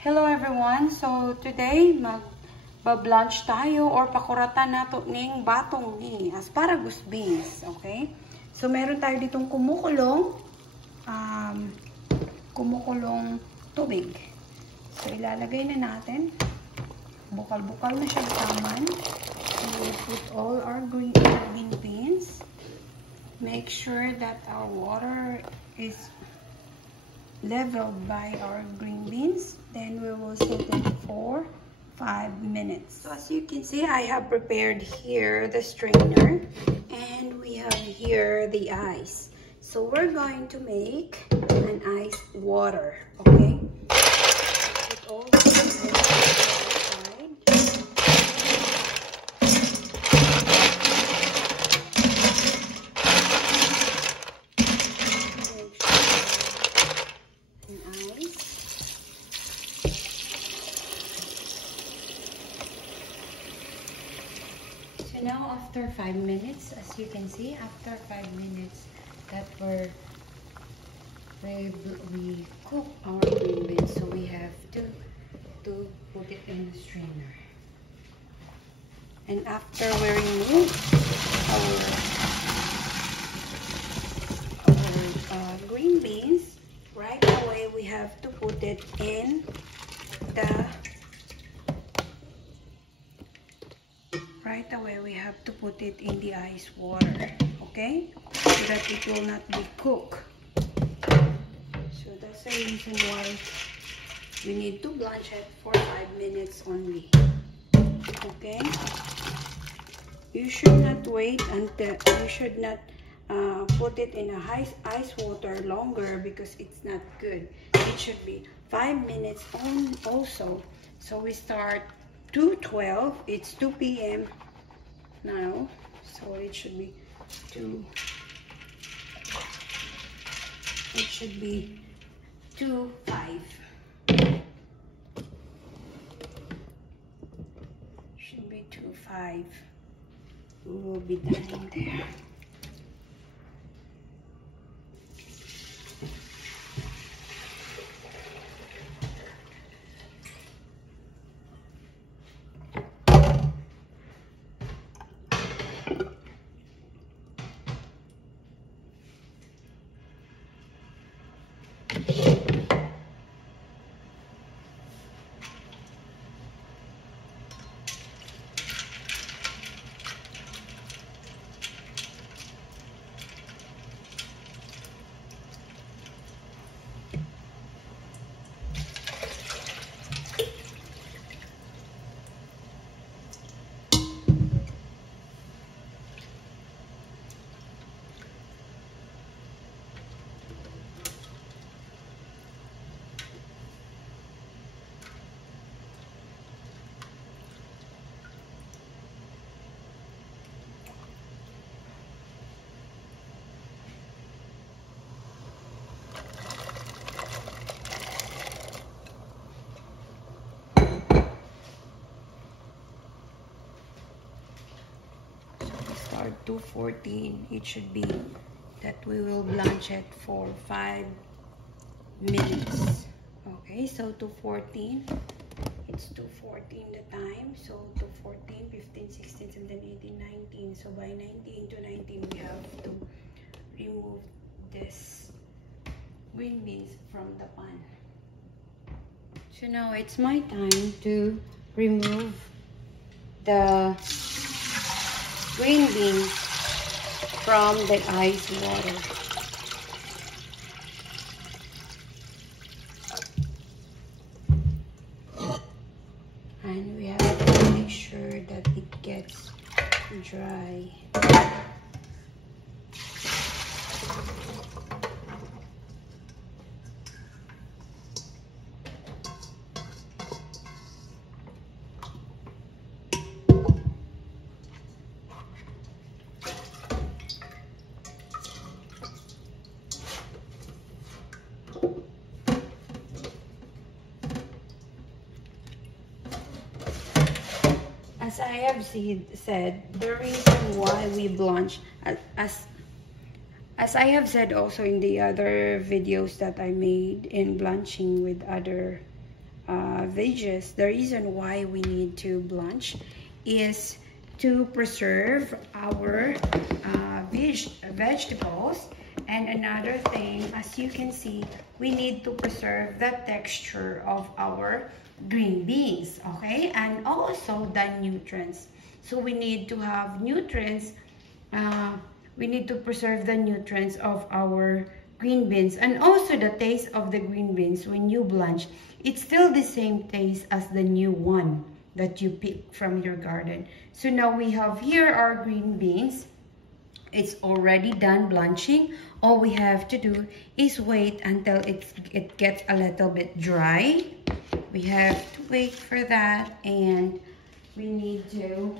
Hello everyone! So today mag-blanch tayo or pakuratan nato ning batong ni asparagus beans, okay? So meron tayo ditong kumukulong tubig. So ilalagay na natin. Bukal-bukal na siya taman. So we put all our green beans. Make sure that our water is leveled by our green beans. Then we will set it for 5 minutes. So as you can see, I have prepared here the strainer and we have here the ice. So we're going to make an ice water, okay? Put all the ice aside. Now after 5 minutes, as you can see, after 5 minutes that we cook our green beans, so we have to put it in the strainer. And after we remove our green beans, right away we have to put it in the ice water, okay? So that it will not be cooked. So that's the reason why we need to blanch it for 5 minutes only, okay? You should not wait until, you should not put it in a ice water longer because it's not good. It should be 5 minutes on also. So we start 2:12. It's 2 p.m. now, so it should be 2. It should be 2:05. Should be 2:05. We will be done in there. Start 2:14. It should be that we will blanch it for 5 minutes. Okay, so 2:14. It's 2:14 the time. So 2:14, 15, 16, 17, 18, 19. So by 19 to 19, we have to remove this green beans from the pan. So now it's my time to remove the green beans from the ice water. And we have to make sure that it gets dry. As I have said, the reason why we blanch, as I have said also in the other videos that I made in blanching with other veggies, the reason why we need to blanch is to preserve our vegetables. And another thing, as you can see, we need to preserve the texture of our green beans, okay? And also the nutrients. So we need to have nutrients. We need to preserve the nutrients of our green beans, and also the taste of the green beans when you blanch. It's still the same taste as the new one that you pick from your garden. So now we have here our green beans. It's already done blanching. All we have to do is wait until it gets a little bit dry. We have to wait for that, and we need to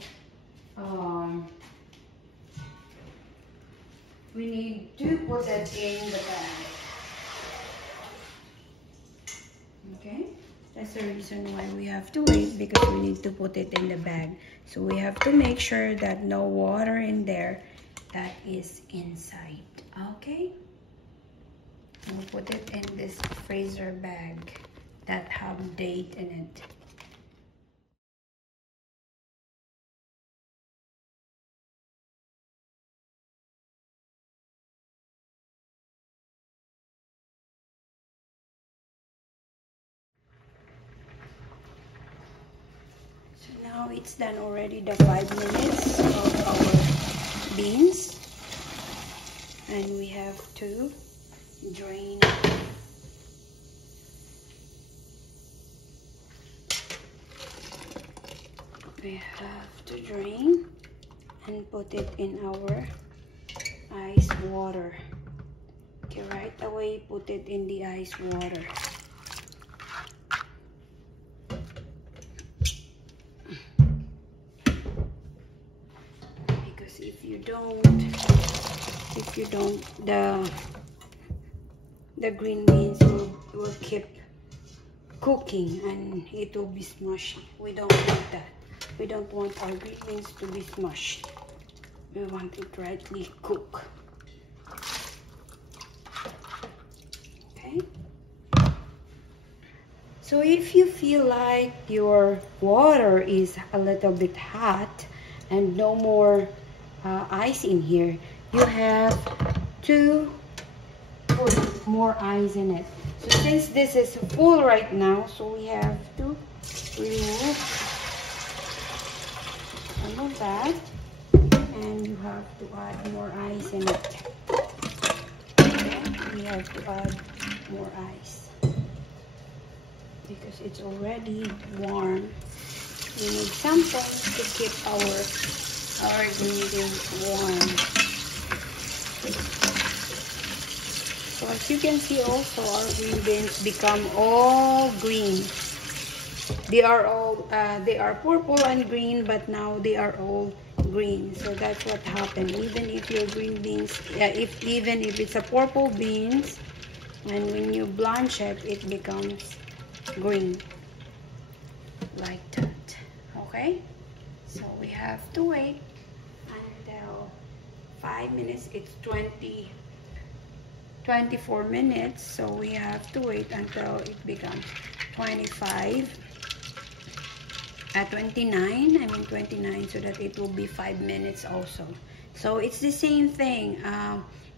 put it in the bag. Okay, that's the reason why we have to wait, because we need to put it in the bag. So we have to make sure that no water in there that is inside. Okay, we'll put it in this freezer bag that have date in it. So now it's done already, the 5 minutes of our beans, and we have to drain it. We have to drain and put it in our ice water. Okay, right away put it in the ice water. Because if you don't, the green beans will keep cooking and it will be smushy. We don't want that. We don't want our green beans to be smushed. We want it rightly cooked. Okay. So if you feel like your water is a little bit hot and no more ice in here, you have to put more ice in it. So since this is full right now, so we have to remove some of that, and you have to add more ice in it. Okay? We have to add more ice because it's already warm. We need something to keep our ingredients warm. So as you can see also, our green beans become all green. They are purple and green, but now they are all green. So that's what happened. Even if your green beans, even if it's a purple beans, and when you blanch it, it becomes green like that. Okay, so we have to wait until 5 minutes. It's 24 minutes, so we have to wait until it becomes 29, 29, so that it will be 5 minutes also. So it's the same thing,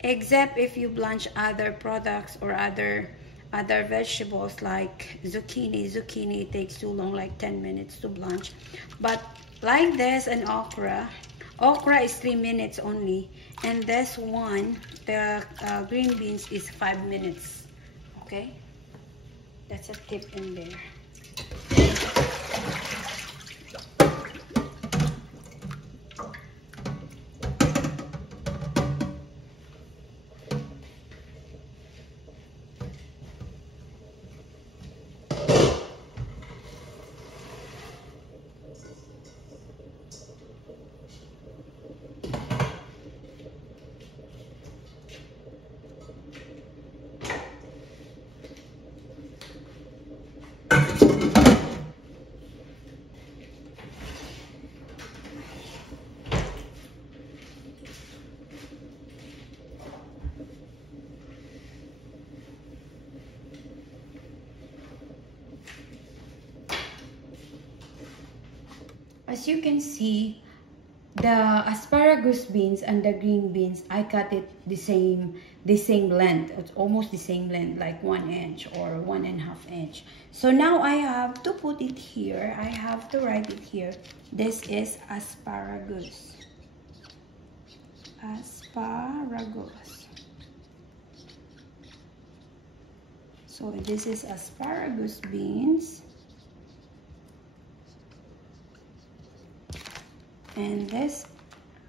except if you blanch other products or other vegetables like zucchini takes too long, like 10 minutes to blanch. But like this and okra is 3 minutes only, and this one, the green beans, is 5 minutes. Okay, that's a tip in there. as you can see, the asparagus beans and the green beans, I cut it the same length. It's almost the same length, like 1 inch or 1.5 inch. So now I have to put it here. I have to write it here. This is asparagus. Asparagus. So this is asparagus beans. And this,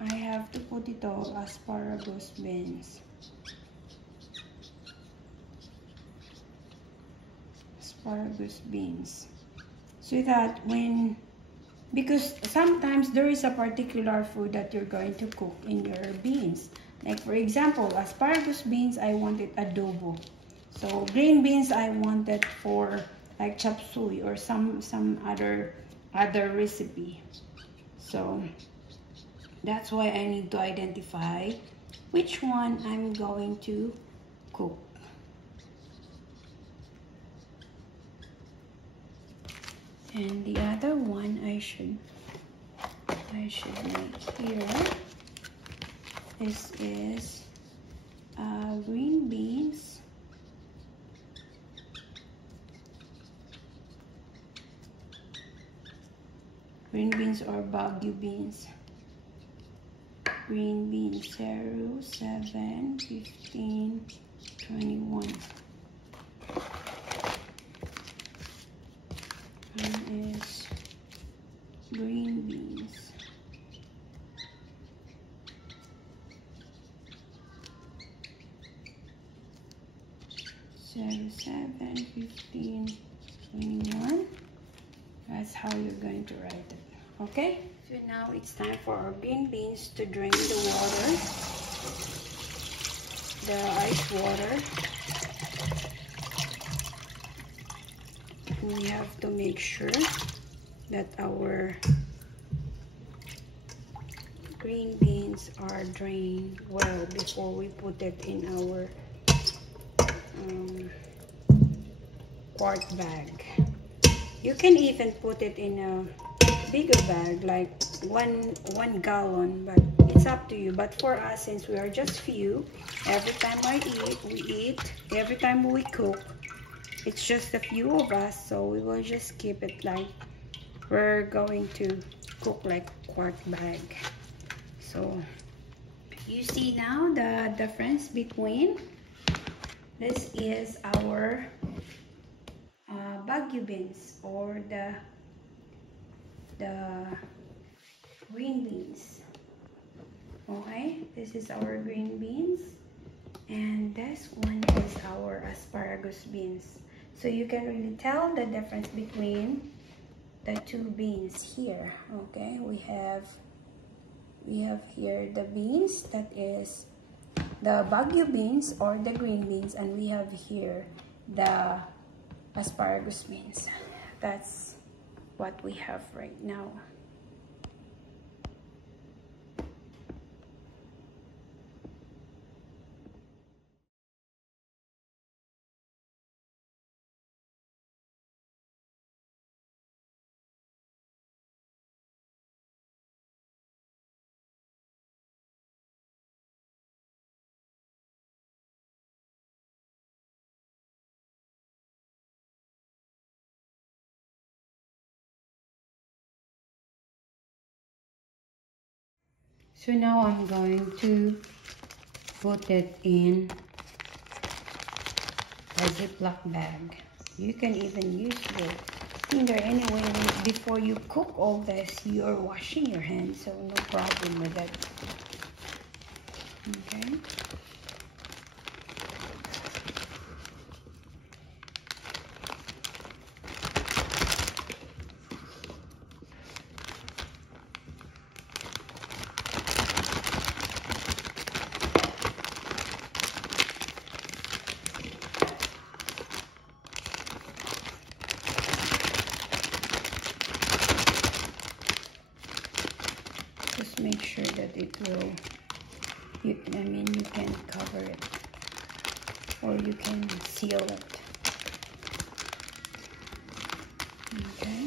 I have to put it all asparagus beans. Asparagus beans. So that because sometimes there is a particular food that you're going to cook in your beans. Like for example, asparagus beans, I want it adobo. So green beans, I want it for like chop suey or some other recipe. So that's why I need to identify which one I'm going to cook. And the other one I should make here. This is green beans. Green beans or Baguio beans. Green beans 0, 7, 15, 21. One is green beans. So 7, 15, 21. That's how you're going to write it. Okay? So now it's time for our green beans to drain the water, the ice water. We have to make sure that our green beans are drained well before we put it in our quart bag. You can even put it in a bigger bag, like one gallon, but it's up to you. But for us, since we are just few, every time we eat, every time we cook, it's just a few of us, so we will just keep it like we're going to cook like quart bag. So you see now the difference between this is our Baguio beans or the green beans. Okay, this is our green beans, and this one is our asparagus beans. So you can really tell the difference between the two beans here. Okay, we have here the beans, that is the Baguio beans or the green beans, and we have here the asparagus beans. That's what we have right now. So now I'm going to put it in a Ziploc bag. You can even use your finger anyway. Before you cook all this, you're washing your hands, so no problem with that. Okay. Just make sure that it will, you can cover it or you can seal it. Okay.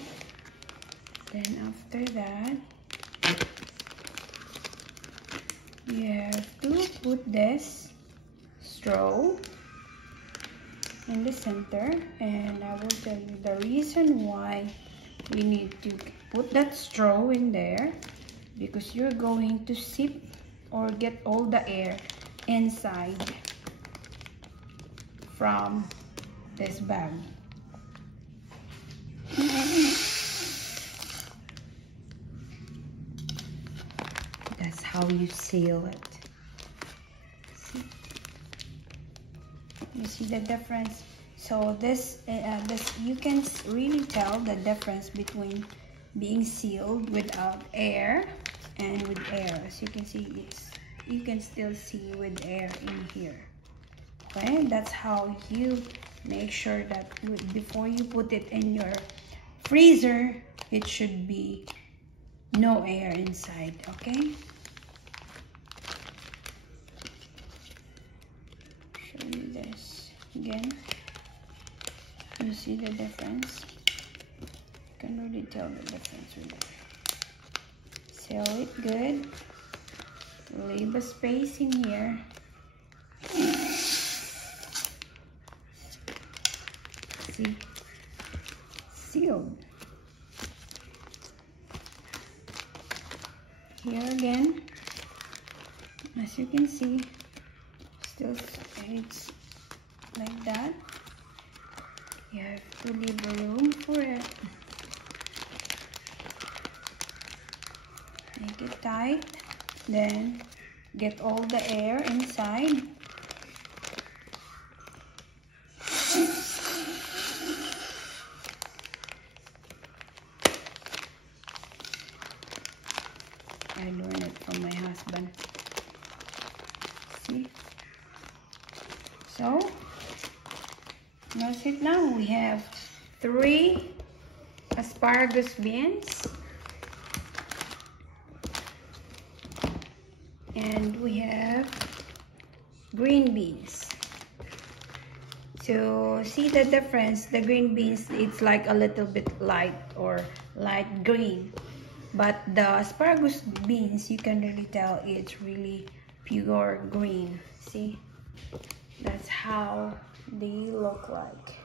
Then after after that, you have to put this straw in the center, and I will tell you the reason why we need to put that straw in there, because you're going to sip or get all the air inside from this bag. That's how you seal it. See? You see the difference? So this you can really tell the difference between being sealed without air and with air. As you can see, you can still see with air in here. Okay, that's how you make sure that before you put it in your freezer, it should be no air inside. Okay, show you this again. You see the difference? You can really tell the difference with it. Seal it good. Leave a space in here. See? Sealed. Here again, as you can see, still it's like that. You have to leave a room for it. Make it tight, then get all the air inside. I learned it from my husband. See? So that's it. Now we have 3 asparagus beans, and we have green beans. So see the difference? The green beans, it's like a little bit light or light green, but the asparagus beans, you can really tell it's really pure green. See? That's how they look like.